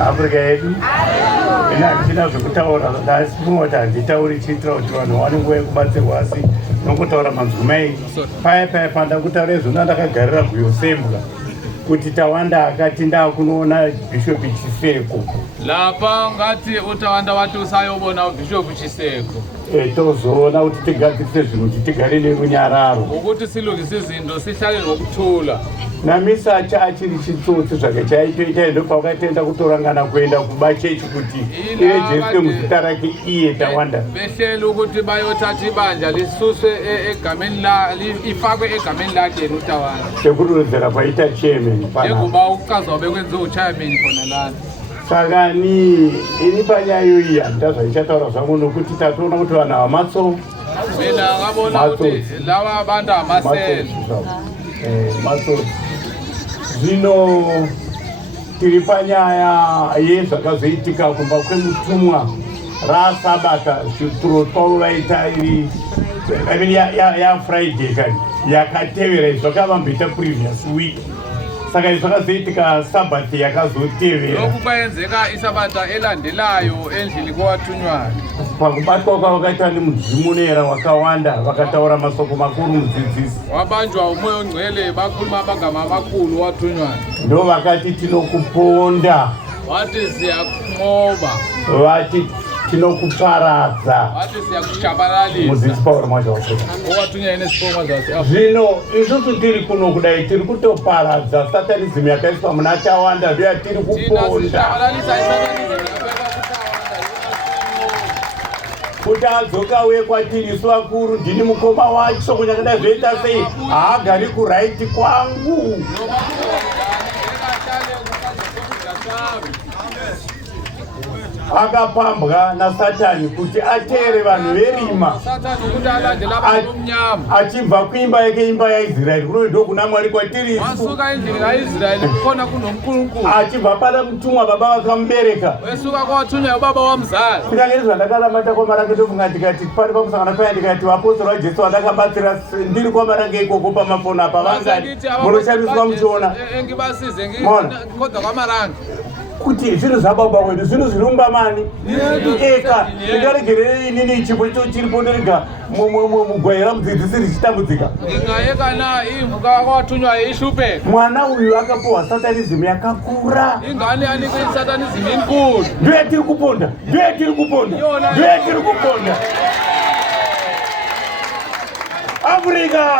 Afrika yedu ina kuchina zvekutaura asi kunoti handitauri chiitira kuti vanhu vaone nguva yekubatsirwa asi nokutaura manzwimai paya panda kutaura zvino ndakagarira kuyosembwa kuti Tawanda akati ndakunoona bhishopi Chiseko lapa ngati utawanda wati usayobona bhishopi Chiseko tozoona kuti tigadzirise zvinhu kuti tigare nerunyararo ukuthi silungise izinto sihlale nokuthula namisa achiri chitsotsi zvake chaitoita ndopakatenda kutorangana kuenda kubachechi kuti irejeste muzita rake iye Tawanda behlele ukuthi bayothatha ibanja lisuswe egameni ifakwe egameni lakhe yena uTawanda sekurodzera kwaita chairman yekuba ukukazwa bekwenze uchairman khona lana sakani ini panyayo iyi handitazva ichataura zvangu nokuti tatoona kuti vanhu havamatso mina ngabona kuti lava abantu hamasele matso zvino tiri panyaya yezvakazoitika kumba kwemutumwa rasabata zvituro twavo vaita iri yafriday kani yakatevera zvakavamboita previous week saka izvi zvakazoitika sabati yakazotevera lokubayenzeka isabata elandelayo endlini kwawatunywayo pakubatwa kwavakaitwa nemudzimunera wakawanda vakataura masoko makuru mudzidzisi wabanjwa umoyo ngcwele bakhuluma amagama amakhulu watunywayo ndo vakati tinokuponda wathi siyakunqoba vati tinokuparadza wathi siyakushabalalisa mudzidzisi Paul Mwaja waSouth owatunywayo nesipongwa zasi zvino isusu tiri kuno kudai tiri kutoparadza satanism yakaiswa muna Tawanda ndo yatiri kuponda kuti adzoka uye kwatiri isu vakuru ndini mukoma wacho kunyakada zvoita sei haagari kuraiti kwangu akapambwa naSatani kuti ateere vanhu verima achibva kuimba yake imba yaIsraeri kuno ndo kuna Mwari kwatiri achibva pana mutumwa baba vakamubereka kunyange zvandakaramata kwama range ndofunga ndikati pari pamusangana paya ndikati vapostori vaJesu vandakabatsira ndiri kwama range ikoko pamafoni apa vangani munoshamiswa muchiona kuti zvinhu zvababa wedu zvinhu zvirumba mani eka ndingaregerei inini chipo chiripo ndirega mugwaira mudzidzisi richitambudzika ingayekana imvuka kwawatunywa ishupe mwana uyu akapiwa satanism yakakura ingani anike satanism inkulu ndiye tiri kuponda Afrika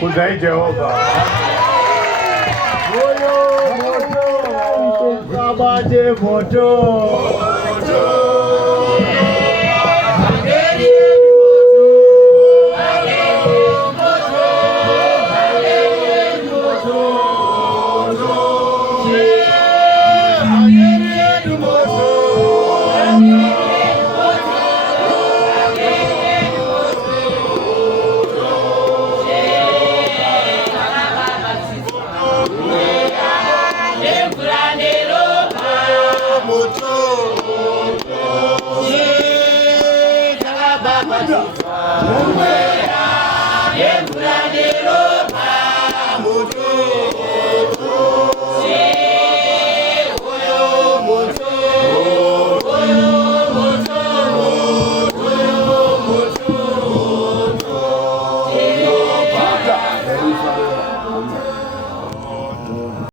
kudai Jehovha Kabate moto Yeah.